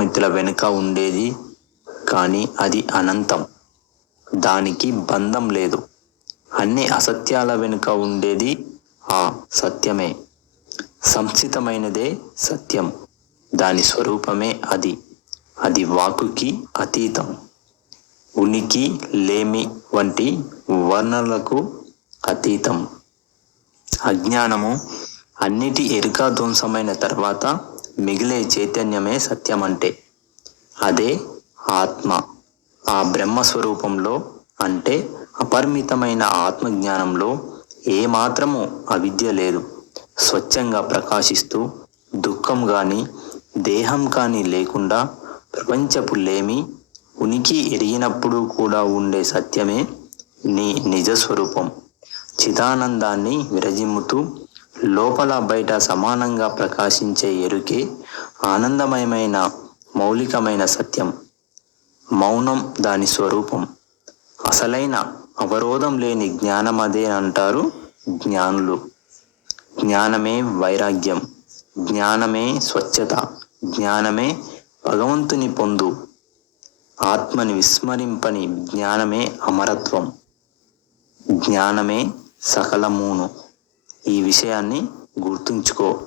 మిత్రుల వెనుక ఉండేది, కానీ అది అనంతం. దానికి బంధం లేదు. అన్ని అసత్యాల వెనుక ఉండేది ఆ సత్యమే. సంస్థితమైనదే సత్యం. దాని స్వరూపమే అది. అది వాక్కుకి అతీతం. ఉనికి, లేమి వంటి వర్ణనలకు అతీతం. అజ్ఞానము అన్నిటి ఎరుక ధ్వంసమైన తర్వాత మిగిలే చైతన్యమే సత్యమంటే. అదే ఆత్మ. ఆ బ్రహ్మస్వరూపంలో, అంటే అపరిమితమైన ఆత్మజ్ఞానంలో ఏమాత్రము అవిద్య లేదు. స్వచ్ఛంగా ప్రకాశిస్తూ, దుఃఖం కానీ దేహం కానీ లేకుండా ప్రపంచపు లేమి, ఉనికి ఎరిగినప్పుడు కూడా ఉండే సత్యమే నీ నిజస్వరూపం. చిదానందాన్ని విరజిమ్ముతూ లోపల బయట సమానంగా ప్రకాశించే ఎరుకే ఆనందమయమైన మౌలికమైన సత్యం. మౌనం దాని స్వరూపం. అసలైన అవరోధం లేని జ్ఞానమదే అంటారు జ్ఞానులు. జ్ఞానమే వైరాగ్యం. జ్ఞానమే స్వచ్ఛత. జ్ఞానమే భగవంతుని పొందు. ఆత్మని విస్మరింపని జ్ఞానమే అమరత్వం. జ్ఞానమే సకలమును. ఈ విషయాన్ని గుర్తుంచుకో.